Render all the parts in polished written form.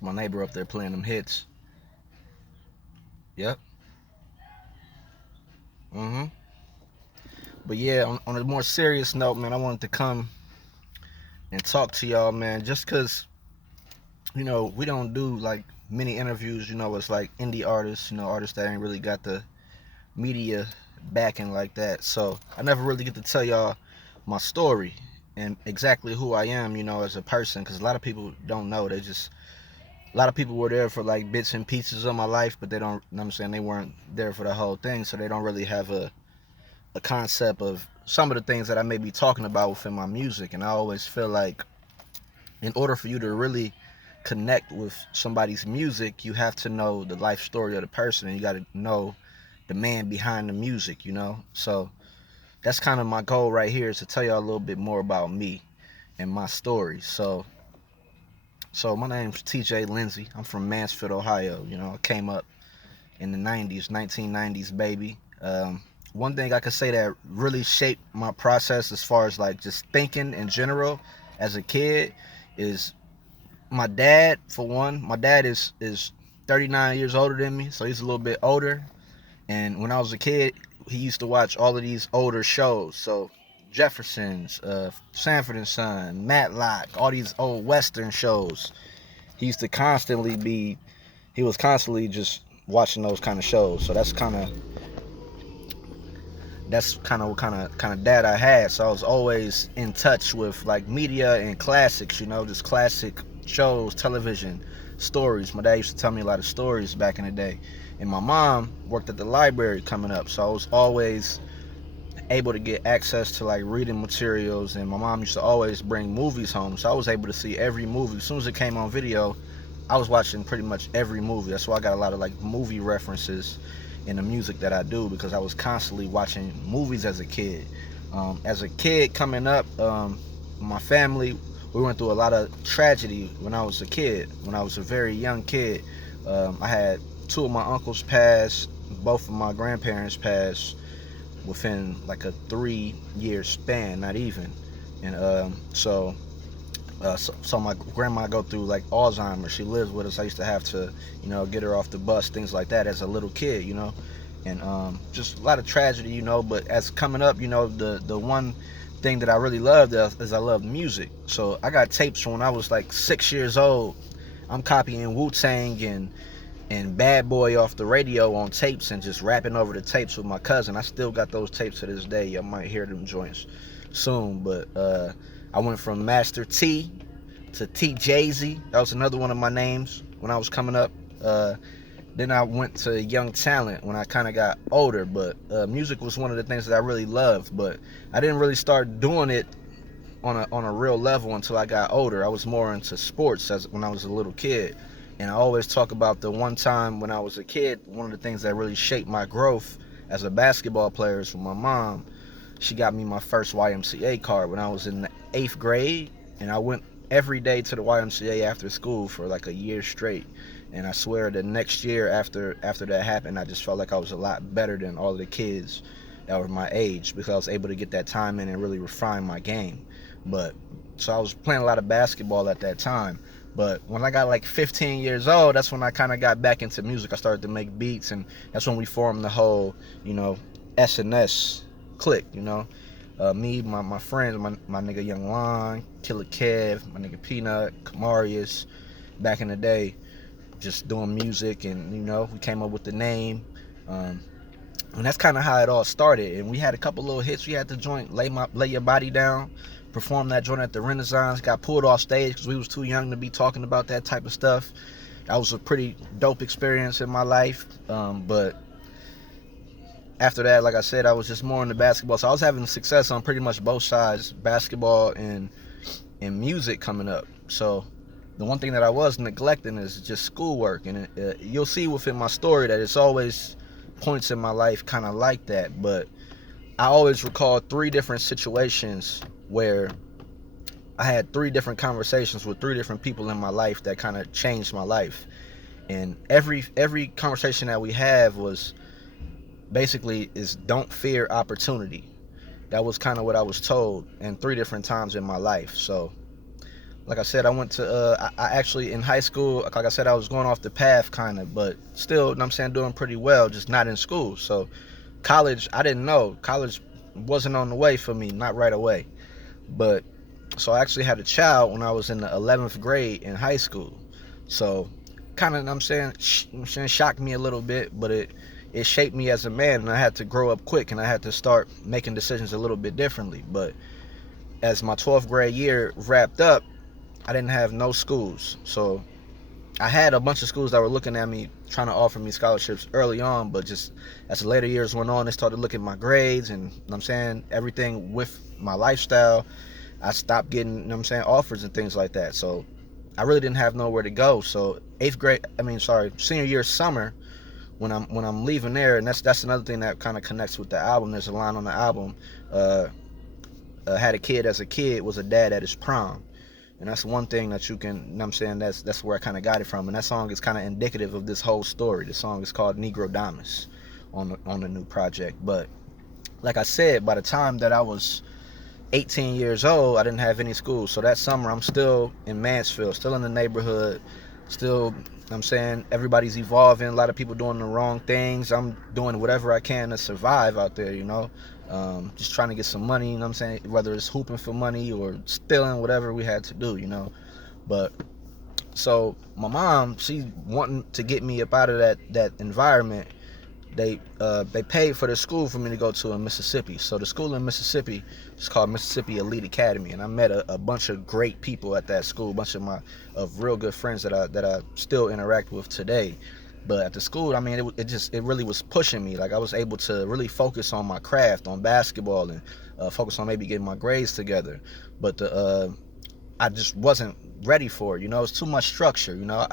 It's my neighbor up there playing them hits. Yep. Mm-hmm. But yeah, on a more serious note, man, I wanted to come and talk to y'all, man, just because, we don't do like many interviews, it's like indie artists, artists that ain't really got the media backing like that. So I never really get to tell y'all my story and exactly who I am, as a person, because a lot of people don't know. A lot of people were there for like bits and pieces of my life, but they don't, you know what I'm saying, they weren't there for the whole thing, so they don't really have a concept of some of the things that I may be talking about within my music. And I always feel like in order for you to really connect with somebody's music, you have to know the life story of the person, and you got to know the man behind the music. So that's kind of my goal right here, is to tell y'all a little bit more about me and my story. So my name's TJ Lindsay. I'm from Mansfield, Ohio. I came up in the 90s, 1990s, baby. One thing I could say that really shaped my process as far as like just thinking in general as a kid is my dad. For one, my dad is 39 years older than me, so he's a little bit older. And when I was a kid, he used to watch all of these older shows. So Jefferson's, Sanford and Son, Matlock, all these old Western shows. He used to constantly be, he was constantly just watching those kind of shows. So that's kind of what kind of dad I had. So I was always in touch with like media and classics, just classic shows, television, stories. My dad used to tell me a lot of stories back in the day. And my mom worked at the library coming up, so I was always able to get access to like reading materials. And my mom used to always bring movies home, so I was able to see every movie. As soon as it came on video, I was watching pretty much every movie. That's why I got a lot of like movie references in the music that I do, because I was constantly watching movies as a kid. As a kid coming up, my family, we went through a lot of tragedy when I was a kid. When I was a very young kid, I had two of my uncles pass, both of my grandparents passed within like a 3-year span, not even. And so my grandma go through like Alzheimer's. She lives with us. I used to have to, get her off the bus, things like that, as a little kid. And just a lot of tragedy. But as coming up, the one thing that I really loved is I loved music. So I got tapes from when I was like 6 years old. I'm copying Wu-Tang and Bad Boy off the radio on tapes and just rapping over the tapes with my cousin. I still got those tapes to this day. You might hear them joints soon. But I went from Master T to T Jay-Z. That was another one of my names when I was coming up. Then I went to Young Talent when I kind of got older. But music was one of the things that I really loved. But I didn't really start doing it on a real level until I got older. I was more into sports when I was a little kid. And I always talk about the one time when I was a kid, one of the things that really shaped my growth as a basketball player is when my mom, she got me my first YMCA card when I was in the 8th grade. And I went every day to the YMCA after school for like a year straight. And I swear the next year after that happened, I just felt like I was a lot better than all of the kids that were my age, because I was able to get that time in and really refine my game. But so I was playing a lot of basketball at that time. But when I got like 15 years old, that's when I kind of got back into music. I started to make beats, and that's when we formed the whole, S&S clique. Me, my friends, my nigga Young Lon, Killer Kev, my nigga Peanut, Kamarius, back in the day, just doing music. And we came up with the name. And that's kind of how it all started. And we had a couple little hits. We had the joint Lay Your Body Down, performed that joint at the Renaissance, got pulled off stage because we was too young to be talking about that type of stuff. That was a pretty dope experience in my life. But after that, like I said, I was just more into basketball. So I was having success on pretty much both sides, basketball and music coming up. So the one thing that I was neglecting is just schoolwork. And you'll see within my story that it's always points in my life kind of like that. But I always recall 3 different situations where I had 3 different conversations with 3 different people in my life that kind of changed my life. And every conversation that we have was basically is don't fear opportunity. That was kind of what I was told in 3 different times in my life. So like I said, I went to I actually in high school, like I said, I was going off the path kind of, but still, you know what I'm saying, doing pretty well, just not in school. So college, I didn't know. College wasn't on the way for me, not right away. But so I actually had a child when I was in the 11th grade in high school. So kind of, I'm saying, shocked me a little bit, but it shaped me as a man, and I had to grow up quick, and I had to start making decisions a little bit differently. But as my 12th grade year wrapped up, I didn't have no schools. So I had a bunch of schools that were looking at me, trying to offer me scholarships early on, but just as the later years went on, they started looking at my grades and, you know what I'm saying, everything with my lifestyle. I stopped getting, you know what I'm saying, offers and things like that. So I really didn't have nowhere to go. So senior year summer, when I'm leaving there, and that's another thing that kind of connects with the album. There's a line on the album, had a kid as a kid, was a dad at his prom. And that's one thing that you can, you know what I'm saying, that's where I kind of got it from. And that song is kind of indicative of this whole story. The song is called Negro Damas on the new project. But like I said, by the time that I was 18 years old, I didn't have any school. So that summer, I'm still in Mansfield, still in the neighborhood, still, you know what I'm saying, everybody's evolving, a lot of people doing the wrong things. I'm doing whatever I can to survive out there, you know. Just trying to get some money, you know what I'm saying, whether it's hooping for money or stealing, whatever we had to do, you know. But so my mom, she wanting to get me up out of that environment. They paid for the school for me to go to in Mississippi. So the school in Mississippi is called Mississippi Elite Academy, and I met a bunch of great people at that school, a bunch of real good friends that I still interact with today. But at the school, I mean, it really was pushing me. Like I was able to really focus on my craft, on basketball, and focus on maybe getting my grades together. But I just wasn't ready for it. You know, it's too much structure. You know,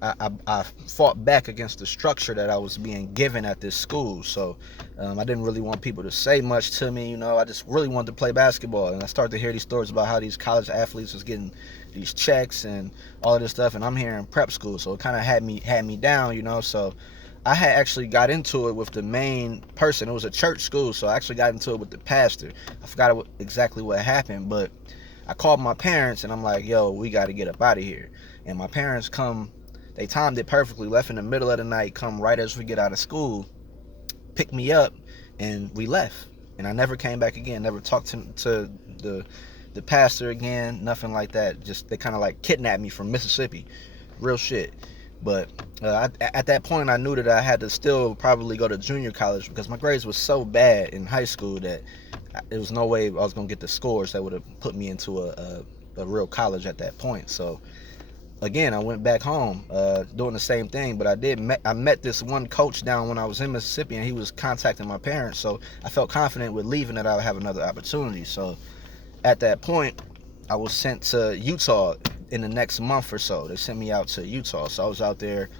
I fought back against the structure that I was being given at this school. So I didn't really want people to say much to me. You know, I just really wanted to play basketball. And I started to hear these stories about how these college athletes was getting these checks and all of this stuff. And I'm here in prep school, so it kind of had me down. You know, so I had actually got into it with the main person. It was a church school, so I actually got into it with the pastor. I forgot exactly what happened, but I called my parents and I'm like, yo, we got to get up out of here. And my parents come, they timed it perfectly, left in the middle of the night, come right as we get out of school, pick me up, and we left. And I never came back again, never talked to the pastor again, nothing like that. Just, they kind of like kidnapped me from Mississippi. Real shit. But at that point, I knew that I had to still probably go to junior college because my grades were so bad in high school that there was no way I was going to get the scores that would have put me into a real college at that point. So again, I went back home doing the same thing, but I met this one coach down when I was in Mississippi, and he was contacting my parents, so I felt confident with leaving that I would have another opportunity. So at that point, I was sent to Utah in the next month or so. They sent me out to Utah, so I was out there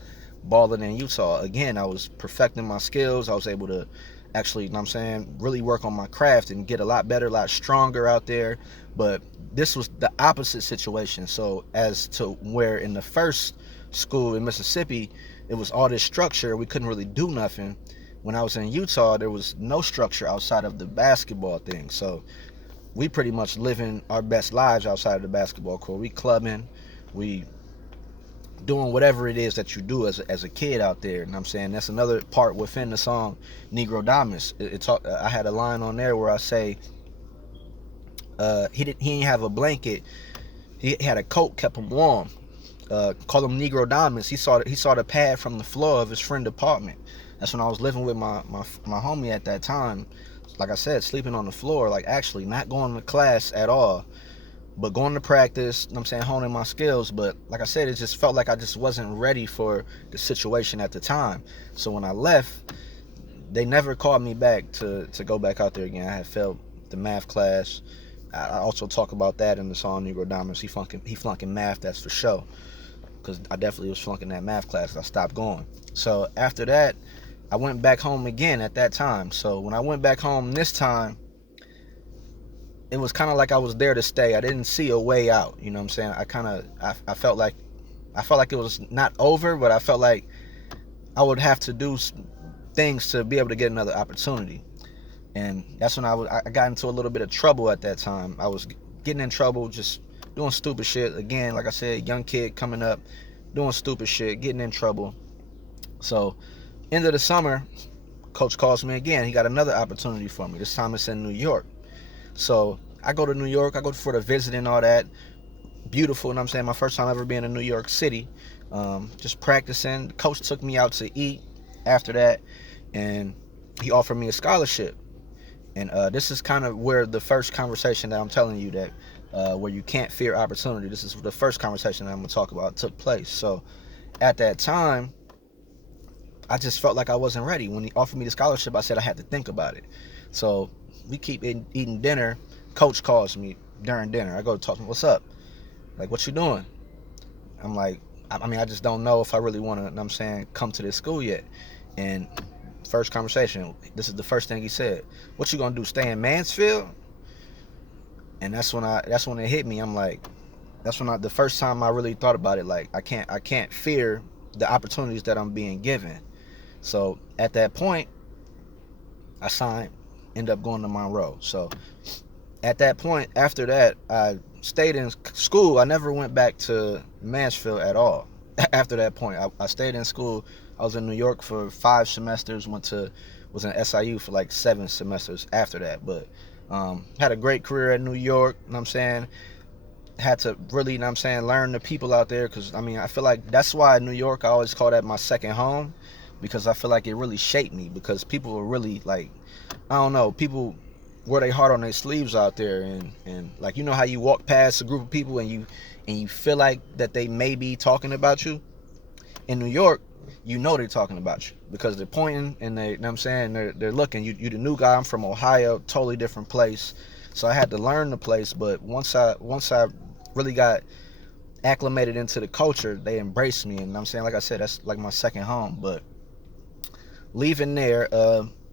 balling in Utah. Again, I was perfecting my skills. I was able to actually, you know what I'm saying, really work on my craft and get a lot better, a lot stronger out there. But this was the opposite situation. So as to where in the first school in Mississippi, it was all this structure, we couldn't really do nothing. When I was in Utah, there was no structure outside of the basketball thing. So we pretty much living our best lives outside of the basketball court. We clubbing, we doing whatever it is that you do as a kid out there. And I'm saying that's another part within the song Negro Damas. I had a line on there where I say he didn't have a blanket, he had a coat, kept him warm. Call him Negro Damas. He saw the pad from the floor of his friend's apartment. That's when I was living with my homie at that time. Like I said, sleeping on the floor, like actually not going to class at all, but going to practice, you know what I'm saying, honing my skills. But like I said, it just felt like I just wasn't ready for the situation at the time. So when I left, they never called me back to go back out there again. I had failed the math class. I also talk about that in the song Negro Damas. He flunking math, that's for sure, because I definitely was flunking that math class. I stopped going. So after that, I went back home again at that time. So when I went back home this time, it was kind of like I was there to stay. I didn't see a way out. You know what I'm saying? I felt like it was not over, but I felt like I would have to do things to be able to get another opportunity. And that's when I got into a little bit of trouble at that time. I was getting in trouble just doing stupid shit. Again, like I said, young kid coming up, doing stupid shit, getting in trouble. So, end of the summer, coach calls me again. He got another opportunity for me. This time it's in New York. So, I go to New York. I go for the visit and all that. Beautiful, you know what I'm saying? My first time ever being in New York City. Just practicing. The coach took me out to eat after that, and he offered me a scholarship. And this is kind of where the first conversation that I'm telling you that where you can't fear opportunity. This is the first conversation that I'm going to talk about took place. So at that time, I just felt like I wasn't ready. When he offered me the scholarship, I said I had to think about it. So we keep eating dinner. Coach calls me during dinner. I go to talk to him. What's up? Like, what you doing? I'm like, I mean, I just don't know if I really want to, you know what I'm saying, come to this school yet. And first conversation, this is the first thing he said. What you gonna do? Stay in Mansfield? And that's when it hit me. I'm like, the first time I really thought about it. Like, I can't fear the opportunities that I'm being given. So at that point, I signed, ended up going to Monroe. So at that point, after that, I stayed in school. I never went back to Mansfield at all. After that point, I stayed in school. I was in New York for 5 semesters. Was in SIU for like 7 semesters after that. But had a great career at New York. You know what I'm saying? Had to really, you know what I'm saying, learn the people out there. Because, I mean, I feel like that's why New York, I always call that my second home. Because I feel like it really shaped me. Because people were really, like, I don't know, people wear their heart on their sleeves out there. And like, you know how you walk past a group of people and you feel like that they may be talking about you? In New York, you know they're talking about you because they're pointing and they, you know what I'm saying, they're looking. You the new guy. I'm from Ohio, totally different place. So I had to learn the place, but once I really got acclimated into the culture, they embraced me. And you know what I'm saying, like I said, that's like my second home. But leaving there,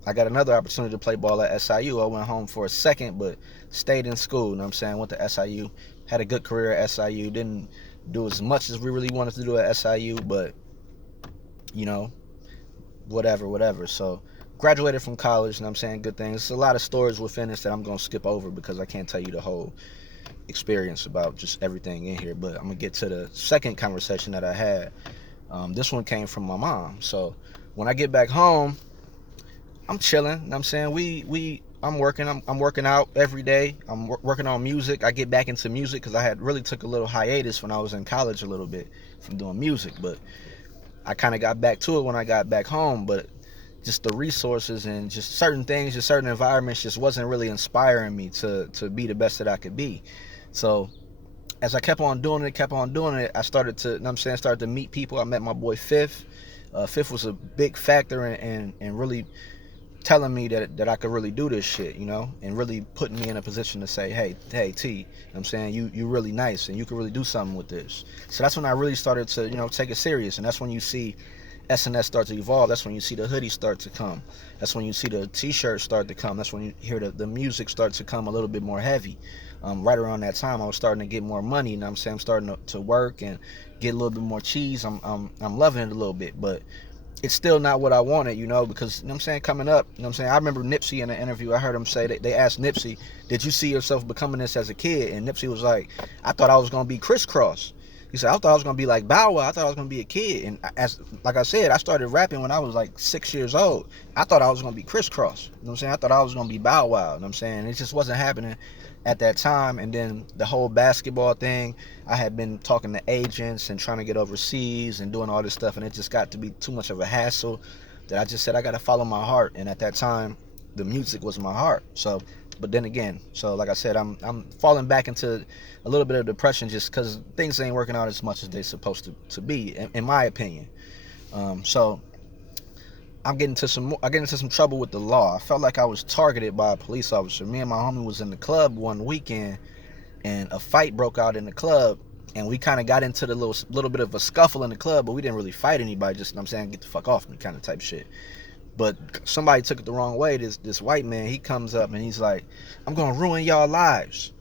I got another opportunity to play ball at SIU. I went home for a second, but stayed in school. You know what I'm saying? Went to SIU, had a good career at SIU. Didn't do as much as we really wanted to do at SIU, but you know, whatever. So graduated from college, and I'm saying good things. There's a lot of stories within this that I'm gonna skip over because I can't tell you the whole experience about just everything in here. But I'm gonna get to the second conversation that I had. This one came from my mom. So when I get back home, I'm chilling. You know what I'm saying I'm working out every day. I'm working on music. I get back into music because I had really took a little hiatus when I was in college a little bit from doing music, but I kind of got back to it when I got back home. But just the resources and just certain things, just certain environments just wasn't really inspiring me to be the best that I could be. So as I kept on doing it, I started to, you know what I'm saying, started to meet people. I met my boy Fifth. Fifth was a big factor in really telling me that I could really do this shit, you know, and really putting me in a position to say, hey T, you know what I'm saying, you really nice and you can really do something with this. So that's when I really started to, you know, take it serious. And that's when you see SNS start to evolve. That's when you see the hoodies start to come. That's when you see the t-shirts start to come. That's when you hear the music start to come a little bit more heavy. Right around that time, I was starting to get more money. You know what I'm saying? I'm starting to work and get a little bit more cheese. I'm loving it a little bit, but it's still not what I wanted, you know, because, you know what I'm saying, coming up, you know what I'm saying, I remember Nipsey in an interview, I heard him say that they asked Nipsey, did you see yourself becoming this as a kid? And Nipsey was like, I thought I was going to be Crisscross. He said, I thought I was going to be like Bow Wow. I thought I was going to be a kid. And like I said, I started rapping when I was like 6 years old. I thought I was going to be Crisscross. You know what I'm saying? I thought I was going to be Bow Wow. You know what I'm saying? It just wasn't happening at that time. And then the whole basketball thing, I had been talking to agents and trying to get overseas and doing all this stuff. And it just got to be too much of a hassle that I just said, I got to follow my heart. And at that time, the music was my heart. So, but then again, so like I said, I'm falling back into a little bit of depression just because things ain't working out as much as they're supposed to be, in my opinion. So I get into some trouble with the law. I felt like I was targeted by a police officer. Me and my homie was in the club one weekend, and a fight broke out in the club, and we kind of got into the little bit of a scuffle in the club, but we didn't really fight anybody. Just, you know what I'm saying, get the fuck off me kind of type shit. But somebody took it the wrong way. This white man, he comes up and he's like, I'm gonna ruin y'all lives.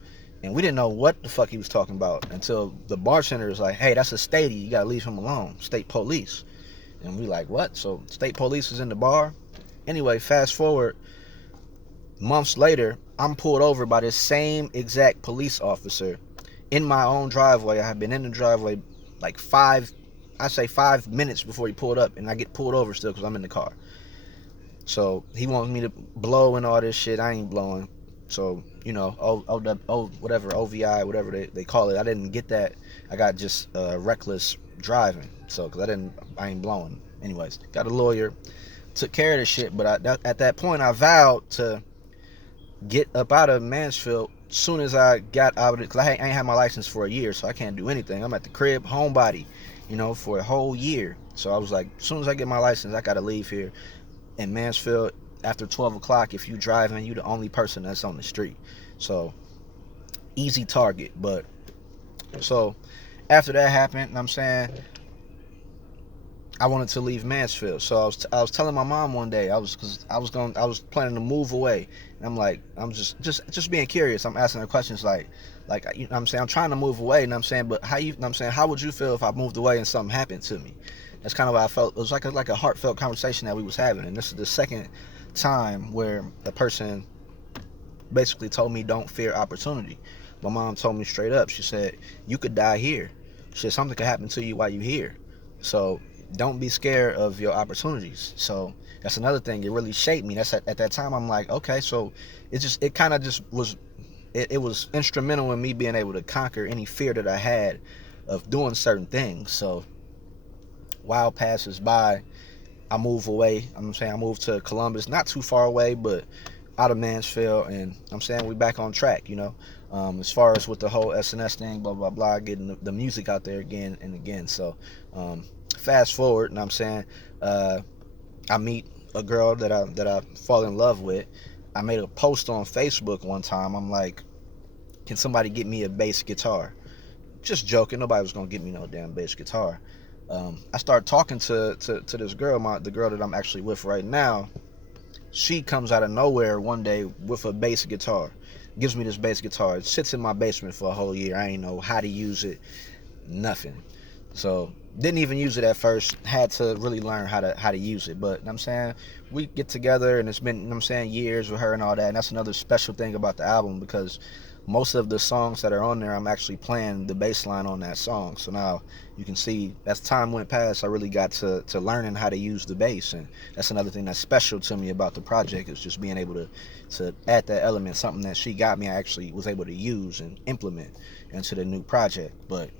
And we didn't know what the fuck he was talking about until the bartender was like, hey, that's a statey, you gotta leave him alone, state police. And we like, what? So state police was in the bar. Anyway, fast forward, months later, I'm pulled over by this same exact police officer, in my own driveway. I had been in the driveway like I say 5 minutes before he pulled up, and I get pulled over still because I'm in the car. So he wants me to blow and all this shit. I ain't blowing. So, you know, whatever, OVI, whatever they call it. I didn't get that. I got just reckless driving. So, because I ain't blowing. Anyways, got a lawyer, took care of the shit. But at that point, I vowed to get up out of Mansfield as soon as I got out of it. Because I ain't had my license for a year, so I can't do anything. I'm at the crib, homebody, you know, for a whole year. So I was like, as soon as I get my license, I got to leave here. In Mansfield, after 12 o'clock, if you driving, you the only person that's on the street. So, easy target. But, so, after that happened, I'm saying, I wanted to leave Mansfield. So I was telling my mom one day, I was planning to move away. And I'm like, I'm just being curious. I'm asking her questions like, you know what I'm saying, I'm trying to move away, and I'm saying, but how you know what I'm saying, how would you feel if I moved away and something happened to me? That's kind of what I felt. It was like a heartfelt conversation that we was having. And this is the second time where the person basically told me don't fear opportunity. My mom told me straight up, she said, you could die here. She said, something could happen to you while you're here. So don't be scared of your opportunities. So that's another thing. It really shaped me. That's at that time I'm like, okay, so it kind of just was, it was instrumental in me being able to conquer any fear that I had of doing certain things. So while passes by, I move away. I'm saying I moved to Columbus, not too far away, but out of Mansfield, and I'm saying we back on track, you know. As far as with the whole SNS thing, blah blah blah, getting the music out there again and again. So fast forward, and I'm saying I meet a girl that I fall in love with. I made a post on Facebook one time. I'm like, can somebody get me a bass guitar? Just joking. Nobody was gonna get me no damn bass guitar. I started talking to this girl, the girl that I'm actually with right now. She comes out of nowhere one day with a bass guitar, gives me this bass guitar. It sits in my basement for a whole year. I ain't know how to use it, nothing. So didn't even use it at first. Had to really learn how to use it. But I'm saying, we get together, and it's been, I'm saying, years with her and all that. And that's another special thing about the album, because most of the songs that are on there, I'm actually playing the bass line on that song. So now you can see, as time went past, I really got to learning how to use the bass. And that's another thing that's special to me about the project, is just being able to add that element, something that she got me, I actually was able to use and implement into the new project. But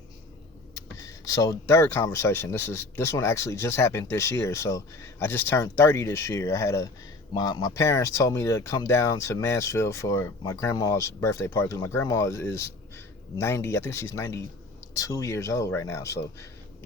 so third conversation, this one actually just happened this year. So I just turned 30 this year. I had my parents told me to come down to Mansfield for my grandma's birthday party, because my grandma is 90, I think she's 92 years old right now. So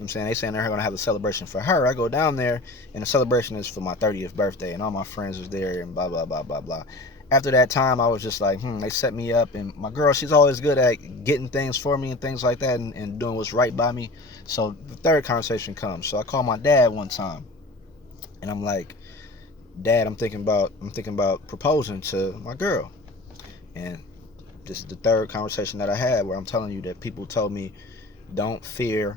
I'm saying, they saying they're going to have a celebration for her. I go down there, and the celebration is for my 30th birthday, and all my friends was there, and blah blah blah blah blah. After that time, I was just like, they set me up. And my girl, she's always good at getting things for me and things like that, and doing what's right by me. So the third conversation comes. So I call my dad one time, and I'm like, Dad, I'm thinking about proposing to my girl. And this is the third conversation that I had, where I'm telling you that people told me don't fear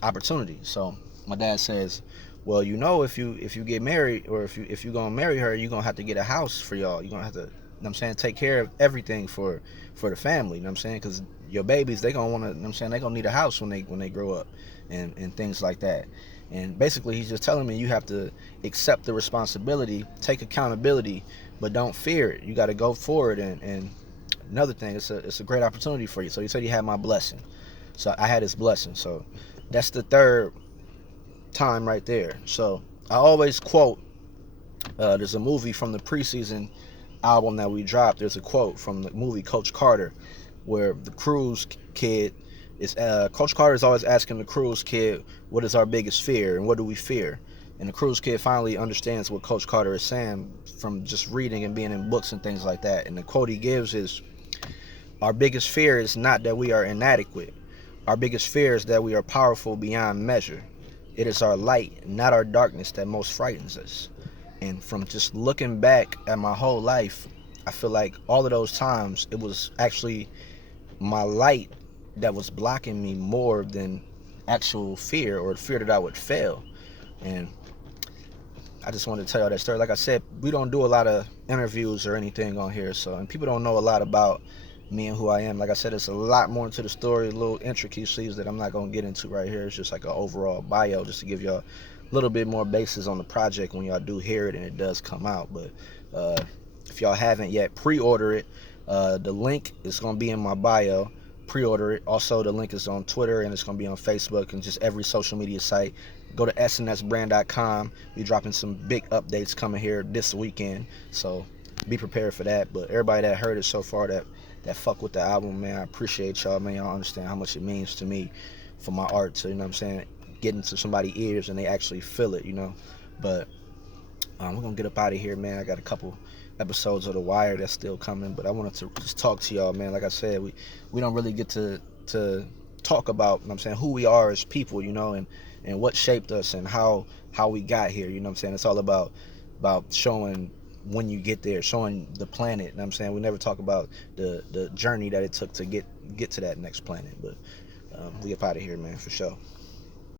opportunity. So my dad says, well, you know, if you get married, or if you're gonna marry her, you're gonna have to get a house for y'all. You're gonna have to, you know what I'm saying, take care of everything for the family, you know what I'm saying, because your babies, they gonna want to, you know what I'm saying, they gonna need a house when they grow up, and things like that. And basically, he's just telling me, you have to accept the responsibility, take accountability, but don't fear it. You got to go for it. And another thing, it's a great opportunity for you. So he said he had my blessing. So I had his blessing. So that's the third time right there. So I always quote, there's a movie from the preseason album that we dropped. There's a quote from the movie Coach Carter, where the Cruz kid is, Coach Carter is always asking the Cruz kid, what is our biggest fear, and what do we fear? And the Cruz kid finally understands what Coach Carter is saying from just reading and being in books and things like that. And the quote he gives is, our biggest fear is not that we are inadequate. Our biggest fear is that we are powerful beyond measure. It is our light, not our darkness, that most frightens us. And from just looking back at my whole life, I feel like all of those times, it was actually my light that was blocking me more than actual fear, or fear that I would fail. And I just wanted to tell y'all that story. Like I said, we don't do a lot of interviews or anything on here, so, and people don't know a lot about me and who I am. Like I said, it's a lot more into the story, little intricacies that I'm not gonna get into right here. It's just like an overall bio, just to give y'all a little bit more basis on the project when y'all do hear it and it does come out. But if y'all haven't yet, pre-order it. The link is gonna be in my bio. Pre-order it. Also, the link is on Twitter and it's gonna be on Facebook and just every social media site. Go to snsbrand.com. We're dropping some big updates coming here this weekend, so be prepared for that. But everybody that heard it so far, that fuck with the album, man, I appreciate y'all, man. Y'all understand how much it means to me for my art to, you know what I'm saying, get into somebody's ears and they actually feel it, you know. But we're gonna get up out of here, man. I got a couple episodes of The Wire that's still coming, but I wanted to just talk to y'all, man. Like I said, we don't really get to talk about, you know what I'm saying, who we are as people, you know, and what shaped us and how we got here, you know what I'm saying. It's all about showing when you get there, showing the planet, you know what I'm saying. We never talk about the journey that it took to get to that next planet. But we up out of here, man, for sure.